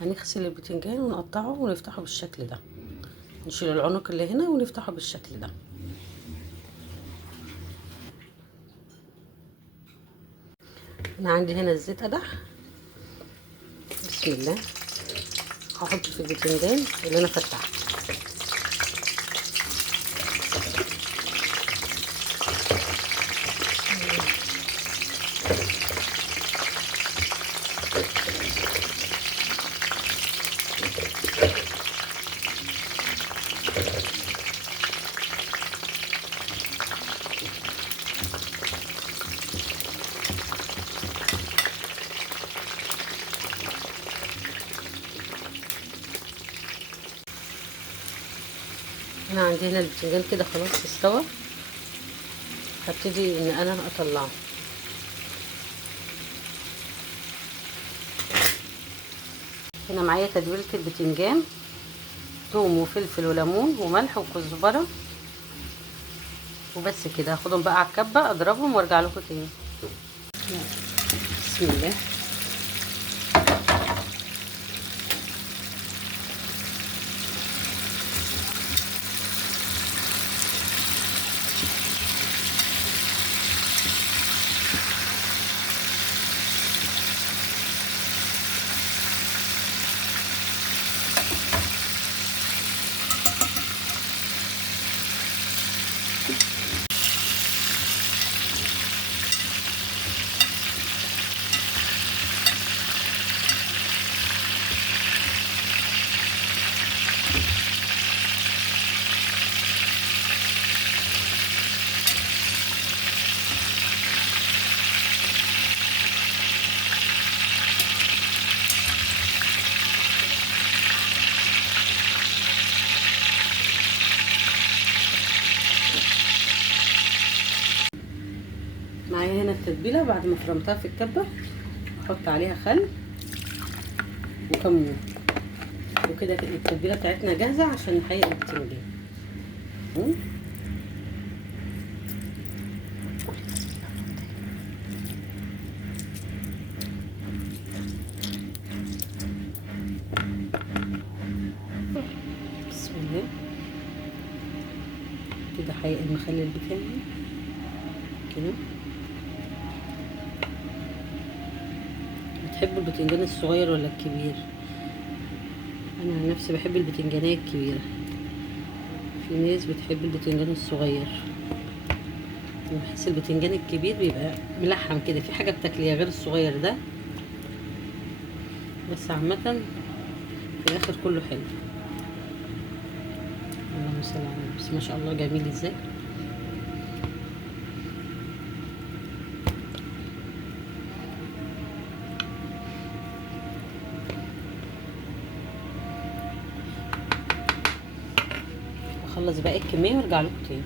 هنغسل البتنجان ونقطعه ونفتحه بالشكل ده، نشيل العنق اللي هنا ونفتحه بالشكل ده. انا عندي هنا الزيت قدح، بسم الله. هحط في البتنجان اللي انا فتحته. انا عندي هنا البتنجان كده خلاص استوى، هبتدي ان انا اطلعه. هنا معايا تتبيله البتنجان، ثوم وفلفل وليمون وملح وكزبره وبس كده. هاخدهم بقى على الكبه اضربهم وارجع لكم تاني. بسم الله. معايا هنا التتبيله بعد ما فرمتها في الكبه، احط عليها خل وكمون، وكده التتبيله بتاعتنا جاهزه عشان نحيق البتنجان. بسم الله كده حيق المخلل بتاعي كده. بتحبوا البتنجان الصغير ولا الكبير؟ انا عن نفسي بحب البتنجانيه الكبيره، في ناس بتحب البتنجان الصغير. بحس البتنجان الكبير بيبقى ملحم كده، في حاجه بتاكليها غير الصغير ده، بس عامه في الاخر كله حلو. اللهم صل على النبي. بس ما شاء الله جميل ازاي. اخلص باقي الكميه وارجع لكم تاني.